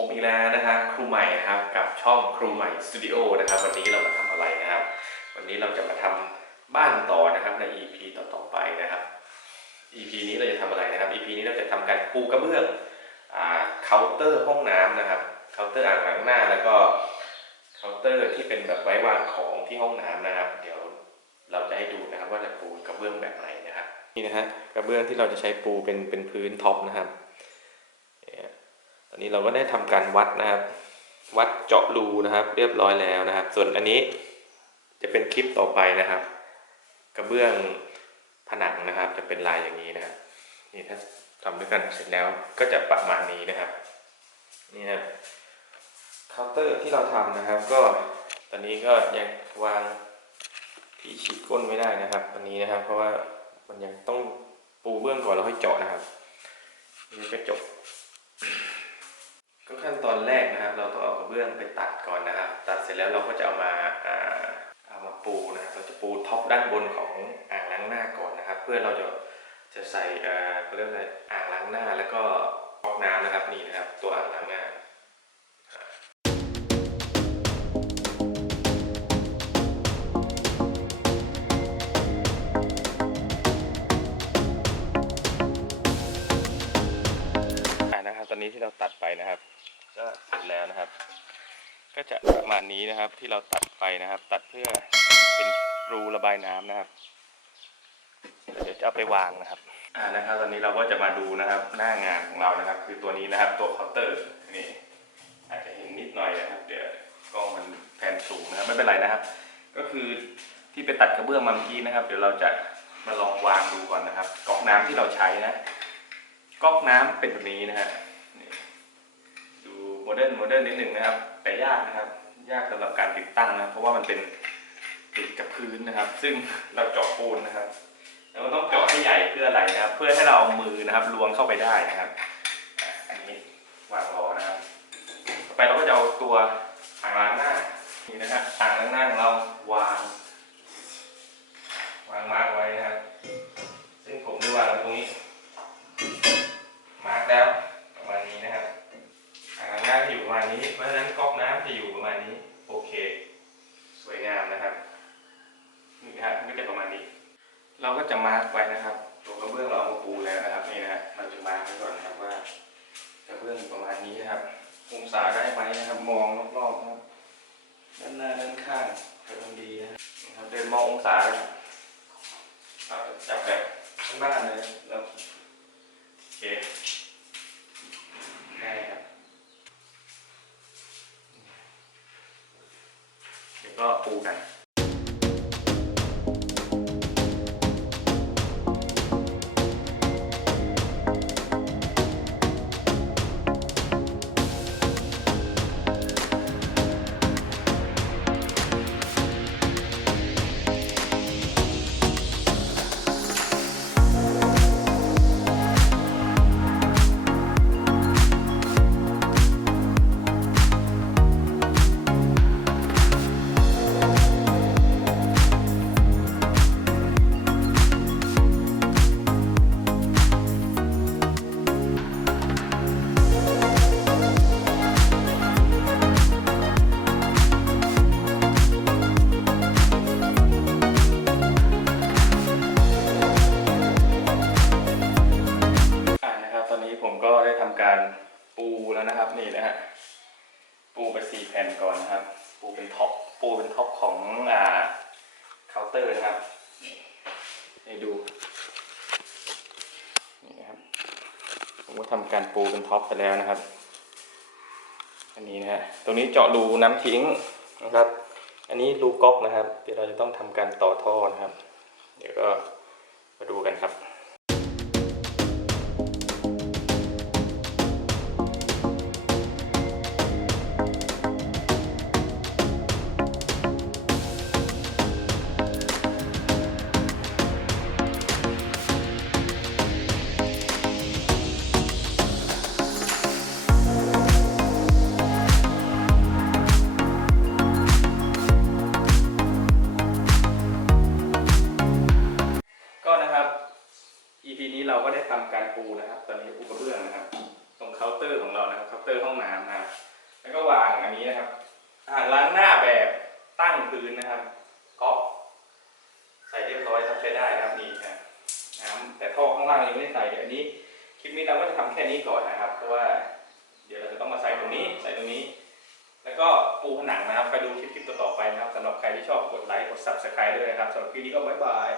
ผมอีกแล้วนะฮะครูใหม่นะครับกับช่องครูใหม่สตูดิโอนะครับวันนี้เรามาทำอะไรนะครับ วันนี้เราจะมาทำบ้านต่อนะครับใน EP ต่อๆไปนะครับ EP นี้เราจะทำอะไรนะครับ EP นี้เราจะทำการปูกระเบื้องอ่าเคาน์เตอร์ห้องน้ำนะครับเคาน์เตอร์อ่างล้างหน้า แล้วก็เคาน์เตอร์ที่เป็นแบบไว้วางของที่ห้องน้ำนะครับ เดี๋ยวเราจะให้ดูนะครับว่าจะปูกระเบื้องแบบไหนนะครับนี่นะฮะกระเบื้องที่เราจะใช้ปูเป็นเป็นพื้นท็อปนะครับ นนี้เราก็ได้ทำการวัดนะครับ วัดเจาะรูนะครับ เรียบร้อยแล้วนะครับ ส่วนอันนี้จะเป็นคลิปต่อไปนะครับ กระเบื้องผนังนะครับ จะเป็นลายอย่างนี้นะครับนี่ถ้าทำด้วยกันเสร็จแล้วก็จะประมาณนี้นะครับนี่นะเคาน์เตอร์ที่เราทำนะครับ ก็ตอนนี้ก็ยังวางที่ฉีดก้นไม่ได้นะครับตอนนี้นะครับ เพราะว่ามันยังต้องปูเบื้องก่อนแล้วค่อยเจาะนะครับนี่กระจก ก็ขั้นตอนแรกนะครับ เราต้องเอากระเบื้องไปตัดก่อนนะครับ ตัดเสร็จแล้วเราก็จะเอามาอ่าเอามาปูนะครับเราจะปูท็อปด้านบนของอ่างล้างหน้าก่อนนะครับ เพื่อเราจะจะใส่เอ่อเขาเรียกอะไรอ่างล้างหน้าแล้วก็ก๊อกน้ำนะครับนี่นะครับ ตัวอ่างล้างหน้าาณนี้นะครับที่เราตัดไปนะครับ ตัดเพื่อเป็นรูระบายน้ำนะครับเดี๋ยวจะเอาไปวางนะครับอ่านะครับ ตอนนี้เราก็จะมาดูนะครับ หน้างานของเรานะครับ คือตัวนี้นะครับ ตัวเคาน์เตอร์นี่อาจจะเห็นนิดหน่อยนะครับ เดี๋ยวกล้องมันแผนสูงนะครับไม่เป็นไรนะครับ ก็คือที่ไปตัดกระเบื้องมาเมื่อกี้นะครับ เดี๋ยวเราจะมาลองวางดูก่อนนะครับก๊อกน้ำที่เราใช้นะก๊อกน้ำเป็นแบบนี้นะฮะนี่ดูโมเดิร์นโมเดิร์นนิดนึงนะครับ แต่ยากนะครับ ยากสำหรับการติดตั้งนะเพราะว่ามันเป็นติดกับพื้นนะครับ ซึ่งเราเจาะปูนนะครับแล้วต้องเจาะให้ใหญ่เพื่ออะไรนะครับ เพื่อให้เราเอามือนะครับล้วงเข้าไปได้นะครับอันนี้วางรอนะครับต่อไปเราก็จะเอาตัวอ่างล้างหน้านี่นะฮะอ่างล้างหน้าของเราวาง วางมาร์กไว้นะครับซึ่งผมได้วางไว้ตรงนี้มาร์กแล้วประมาณนี้นะครับอ่างล้างหน้าจะอยู่ประมาณนี้เพราะฉะนั้นก๊อกน้ำจะอยู่ประมาณนี้ โอเค สวยงามนะครับ นี่นะครับก็จะประมาณนี้ เราก็จะมาร์กไว้นะครับ ตัวกระเบื้องเราเอามาปูแล้วนะครับนี่นะเราจะมาร์กไว้ก่อนนะครับว่ากระเบื้องอยู่ประมาณนี้นะครับองศาได้ไหมนะครับ มองรอบๆนะครับด้านหน้าด้านข้างกำลังดีนะครับเดินมององศาเลยครับเราจับแบบข้างหน้านเลยแล้วโอเคได้ครับเดี๋ยวก็ปูกัน นะครับนี่นะฮะปูไปสี่แผ่นก่อนนะครับ ปูเป็นท็อปปูเป็นท็อปของอ่าเคาน์เตอร์นะครับให้ดูนี่นะครับผมก็ทำการปูเป็นท็อปไปแล้วนะครับอันนี้นะฮะตรงนี้เจาะรูน้ำทิ้งนะครับ อันนี้รูก๊อกนะครับ เดี๋ยวเราจะต้องทำการต่อท่อนะครับ เดี๋ยวก็มาดูกันครับ นะครับเคาน์เตอร์ห้องน้ำนะครับแล้วก็วางอันนี้นะครับอ่างล้างหน้าแบบตั้งพื้นนะครับก๊อกใส่เรียบร้อยครับใช้ได้นะครับนี่นะน้ำแต่ท่อข้างล่างยังไม่ได้ใส่เดี๋ยวอันนี้คลิปนี้เราก็จะทำแค่นี้ก่อนนะครับ เพราะว่าเดี๋ยวเราจะต้องมาใส่ตรงนี้ใส่ตรงนี้ แล้วก็ปูผนังนะครับ ไปดูคลิปๆต่อๆไปนะครับสำหรับใครที่ชอบกดไลค์กด subscribe ด้วยนะครับสำหรับคลิปนี้ก็บ๊ายบาย